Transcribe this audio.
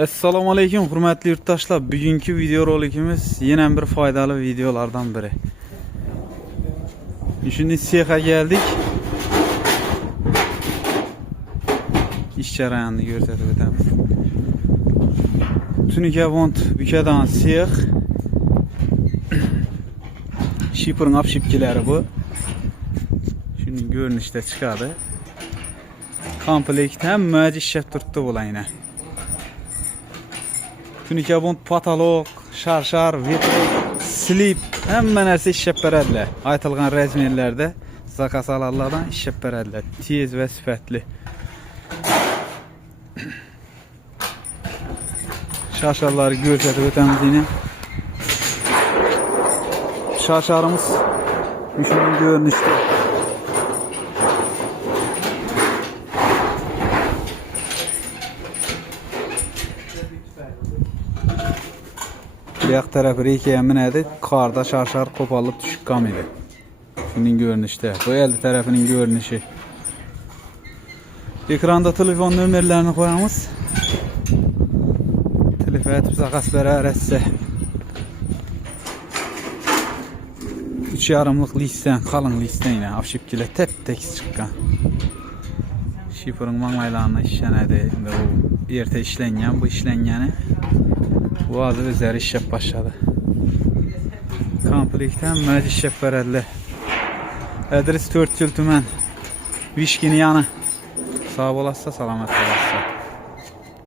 Assalomu alaykum hurmatli yurtdoshlar. Bugungi video rolikimiz yana bir foydali videolardan biri. Şimdi sexa geldik. İş jarayonini ko'rsatib o'tamiz. Tunika bond bükadan sex. Shipring apshipkilari bu. Shuni ko'rinishda chiqadi. Komplekt hamma ishlab turibdi bulayni. Tunika bond, patolog, sharshar, vitro, slip hamma narsa ishlab beradilar. Aytilgan razmerlarda zakaz alanlardan ishlab beradilar. Tez va sifatli. Sharsharlarni ko'rsatib o'tamiz yine. Sharsharimiz shunday ko'rinishda. Ayak tarafı reykeye minedi. Karda şarşar koparılıp düşük kam idi. Şunun görünüşte. Bu elde tarafının görünüşü. Ekranda telefon nömerlerini koyamız. Telefon etip zakas bereretse. 3,5'lık listen, kalın listen yine. Afşipkiler tep tekis çıkan. Şifırın manlaylarına işlenedi. Bu erte işlengen, bu işlengeni. Bu adı üzeri işlep başladı. Komplekten məc işlep verədilə. Adres 4 Tümen. Vişkini yanı. Sağ olasın, salamat olasın.